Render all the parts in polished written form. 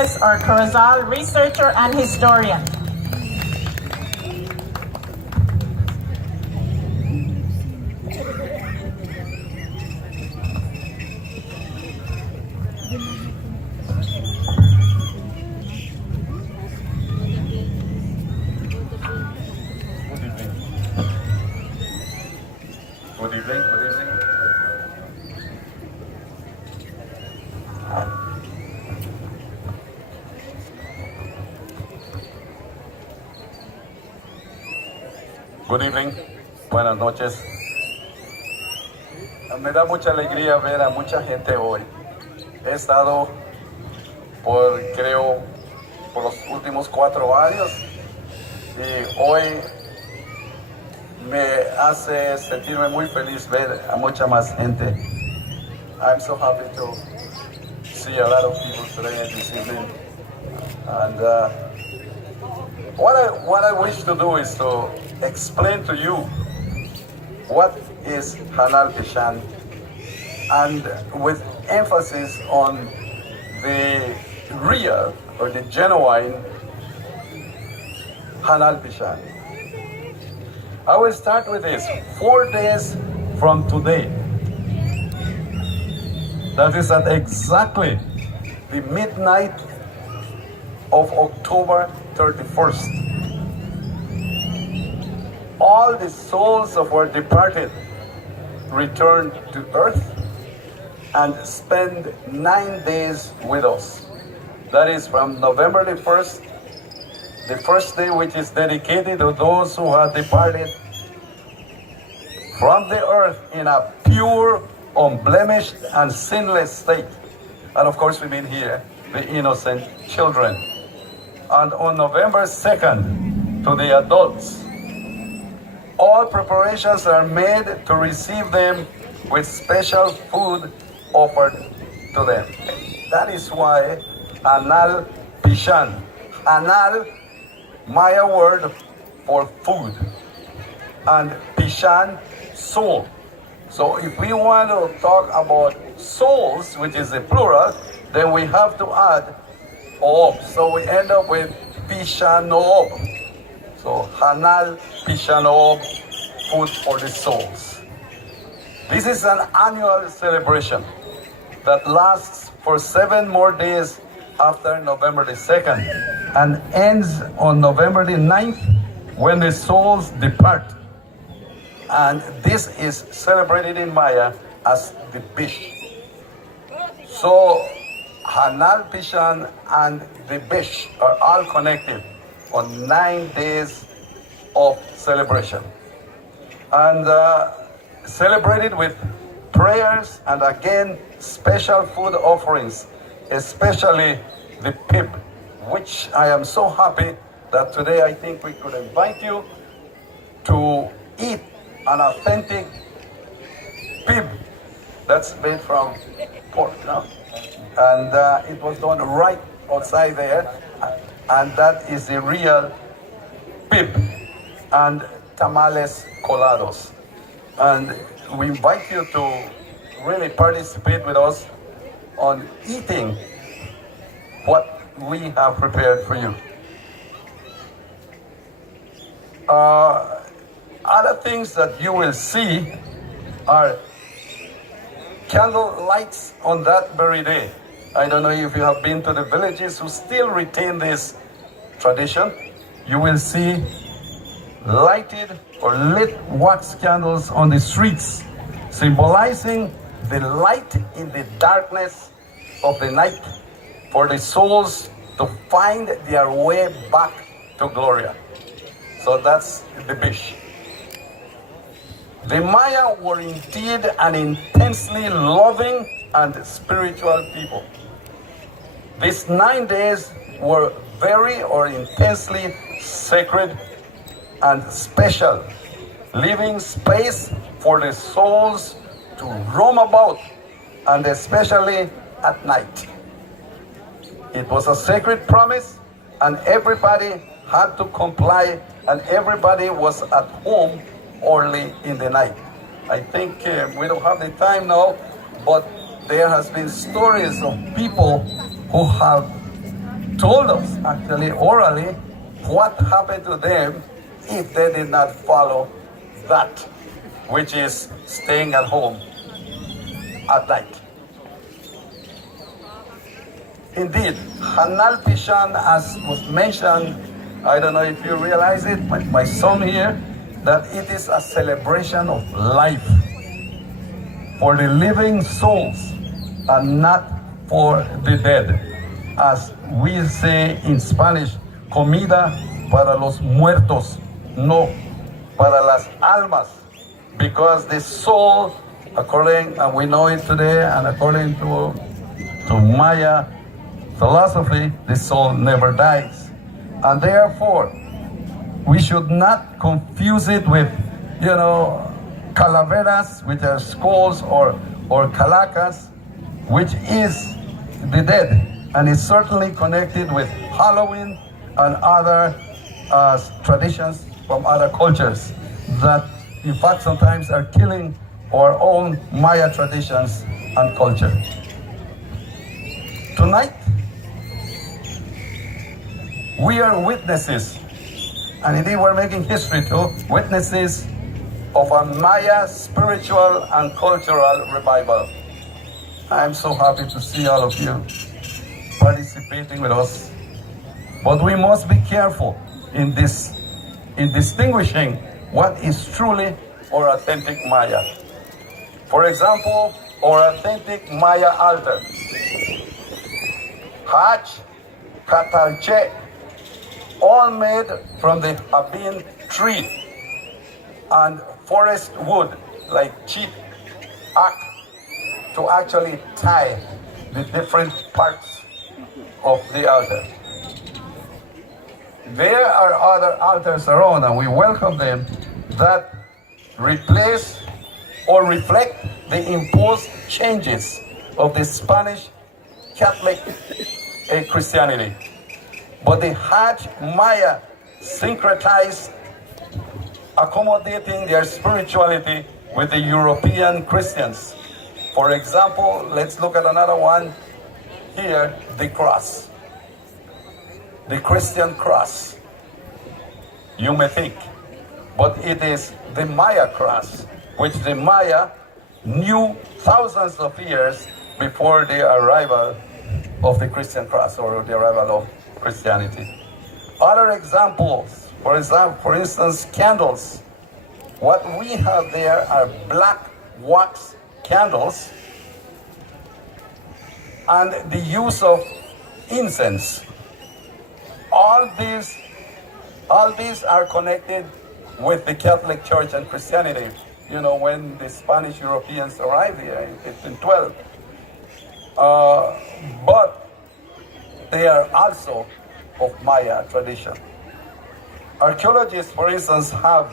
Or Corozal, researcher and historian. Good evening. Good evening, buenas noches. Me da mucha alegría ver a mucha gente hoy. He estado creo, por los últimos 4 años y hoy me hace sentirme muy feliz ver a mucha más gente. I'm so happy to see a lot of people today this evening. And what I wish to do is to explain to you what is Hanal Pixan, and with emphasis on the real or the genuine Hanal Pixan. I will start with this. 4 days from today, that is at exactly the midnight of October 31st, all the souls of our departed return to earth and spend 9 days with us. That is from November the 1st, the first day which is dedicated to those who have departed from the earth in a pure, unblemished, and sinless state. And of course we mean here the innocent children. And on November 2nd, to the adults, all preparations are made to receive them with special food offered to them. That is why Hanal Pixan, Hanal, Maya word for food, and Pixan, soul. So if we want to talk about souls, which is the plural, then we have to add Oob. So we end up with Pixan Oob. So Hanal Pixan Oob, food for the souls. This is an annual celebration that lasts for 7 more days after November the 2nd and ends on November the 9th when the souls depart. And this is celebrated in Maya as the Bish. So Hanal Pixan and the Bish are all connected on 9 days of celebration. And celebrated with prayers and again special food offerings, especially the pib, which I am so happy that today I think we could invite you to eat an authentic pib that's made from pork, no? And it was done right outside there, and that is the real pib, and tamales colados. And we invite you to really participate with us on eating what we have prepared for you. Other things that you will see are candle lights on that very day. I don't know if you have been to the villages who still retain this tradition. You will see lighted or lit wax candles on the streets, symbolizing the light in the darkness of the night for the souls to find their way back to Gloria. So that's the Bish. The Maya were indeed an intensely loving and spiritual people. These 9 days were very or intensely sacred and special, leaving space for the souls to roam about, and especially at night. It was a sacred promise, and everybody had to comply, and everybody was at home only in the night. I think we don't have the time now, but there has been stories of people who have told us actually orally what happened to them if they did not follow that, which is staying at home at night. Indeed, Hanal Pixan, as was mentioned, I don't know if you realize it, my son here, that it is a celebration of life for the living souls and not for the dead. As we say in Spanish, comida para los muertos, no para las almas, because the soul, according, and we know it today, and according to Maya philosophy, the soul never dies. And therefore, we should not confuse it with, calaveras, which are skulls, or calacas, which is the dead. And it's certainly connected with Halloween and other traditions from other cultures that, in fact, sometimes are killing our own Maya traditions and culture. Tonight, we are witnesses, and indeed we're making history too, witnesses of a Maya spiritual and cultural revival. I'm so happy to see all of you participating with us. But we must be careful in distinguishing what is truly or authentic Maya. For example, our authentic Maya altar. Hach, Catalche, all made from the habin tree and forest wood like cheap ak to actually tie the different parts of the altar. There are other altars around, and we welcome them, that replace or reflect the imposed changes of the Spanish Catholic Christianity. But the Hajj Maya syncretized, accommodating their spirituality with the European Christians. For example, let's look at another one here, the cross. The Christian cross, you may think, but it is the Maya cross, which the Maya knew thousands of years before the arrival of the Christian cross, or the arrival of Christianity. Other examples, for instance, candles. What we have there are black wax candles and the use of incense. All these are connected with the Catholic Church and Christianity. When the Spanish Europeans arrived here in 1512. But they are also of Maya tradition. Archaeologists, for instance, have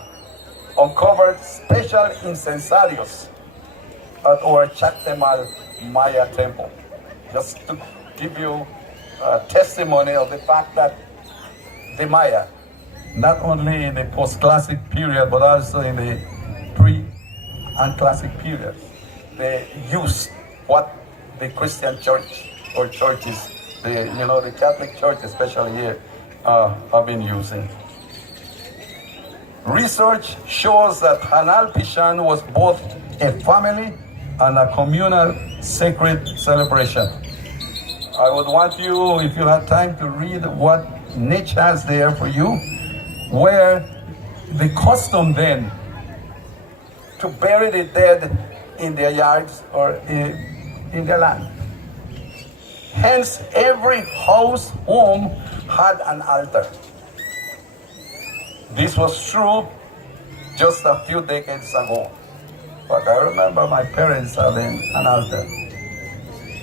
uncovered special incensarios at our Chactemal Maya temple. Just to give you a testimony of the fact that the Maya, not only in the post-classic period, but also in the pre- and classic period, they used what the Christian church or churches, the Catholic Church, especially here, have been using. Research shows that Hanal Pixan was both a family and a communal sacred celebration. I would want you, if you have time, to read what Nietzsche has there for you, where the custom then to bury the dead in their yards or in their land. Hence, every home had an altar. This was true just a few decades ago. But I remember my parents having an altar.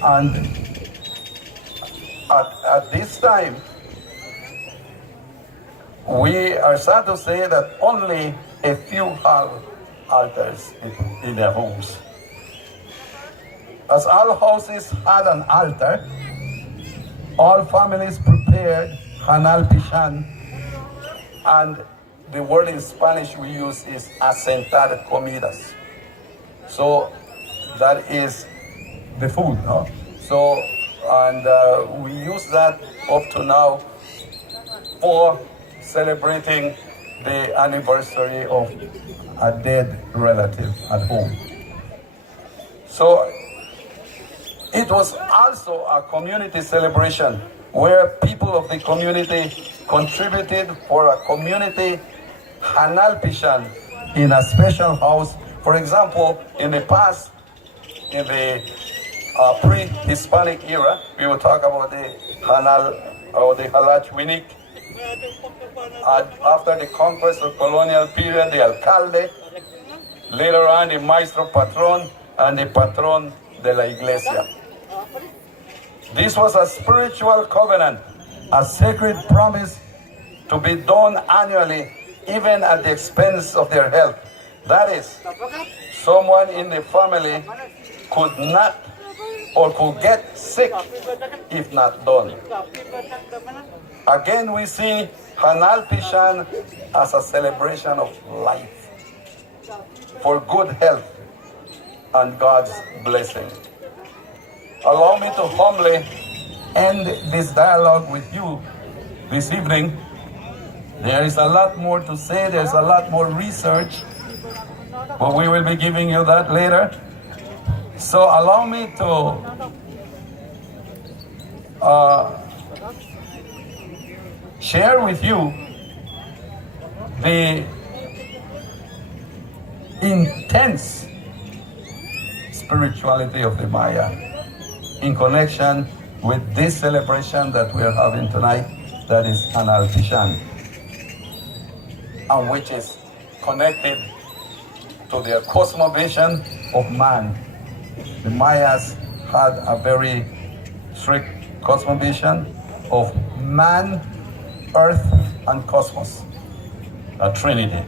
And at this time, we are sad to say that only a few have altars in their homes. As all houses had an altar, all families prepared Hanal Pixan, and the word in Spanish we use is asentar comidas. So that is the food, no? So And we use that up to now for celebrating the anniversary of a dead relative at home. So it was also a community celebration where people of the community contributed for a community Hanal Pixan in a special house. For example, in the past, in the pre-Hispanic era, we will talk about the Hanal or the Halach Winik. After the conquest of colonial period, the alcalde, later on the maestro patron and the patron de la iglesia. This was a spiritual covenant, a sacred promise to be done annually, even at the expense of their health. That is, someone in the family could not or could get sick if not done. Again, we see Hanal Pixan as a celebration of life, for good health and God's blessing. Allow me to humbly end this dialogue with you this evening. There is a lot more to say, there's a lot more research, but we will be giving you that later. So allow me to share with you the intense spirituality of the Maya in connection with this celebration that we are having tonight, that is Hanal Pixan, and which is connected to their cosmovision of man. The Mayas had a very strict cosmovision of man, earth, and cosmos, a trinity.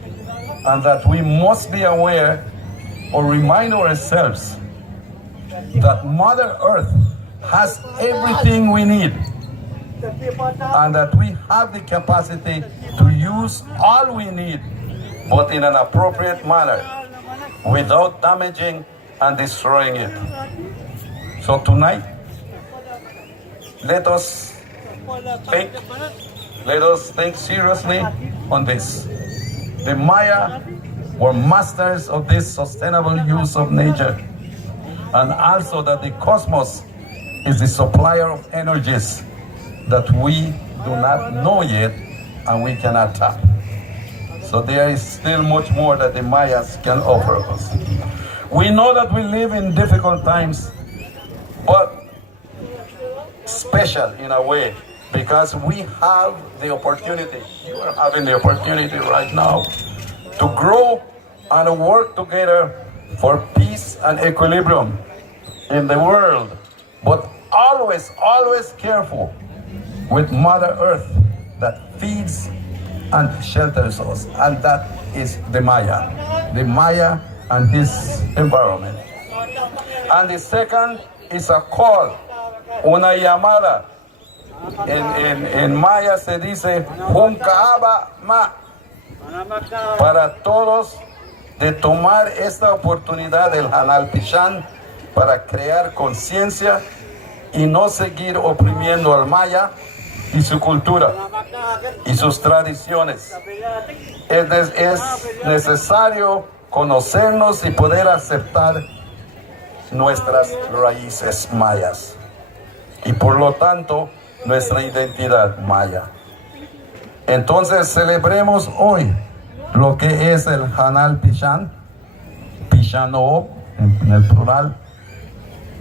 And that we must be aware or remind ourselves that Mother Earth has everything we need, and that we have the capacity to use all we need, but in an appropriate manner, without damaging and destroying it. So tonight, let us think seriously on this. The Maya were masters of this sustainable use of nature, and also that the cosmos is the supplier of energies that we do not know yet and we cannot tap. So there is still much more that the Mayas can offer us. We know that we live in difficult times, but special in a way, because we have the opportunity, you are having the opportunity right now, to grow and work together for peace and equilibrium in the world, but always, always careful with Mother Earth that feeds and shelters us, and that is the Maya and his environment. And the second is a call, una llamada. En Maya se dice Junkaaba Ma, para todos de tomar esta oportunidad del Hanal Pixan para crear conciencia y no seguir oprimiendo al Maya y su cultura y sus tradiciones. Es necesario conocernos y poder aceptar nuestras raíces mayas y por lo tanto nuestra identidad maya. Entonces celebremos hoy lo que es el Hanal Pixan, Pixano en el plural,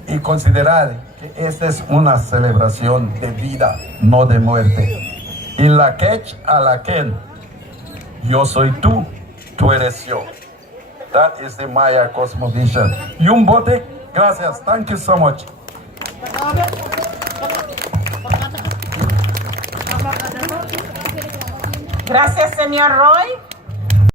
y considerar que esta es una celebración de vida, no de muerte. Y la quech a la ken, yo soy tú, tú eres yo. That is the Maya cosmovision. Yumbote, gracias. Thank you so much. Gracias, señor Roy.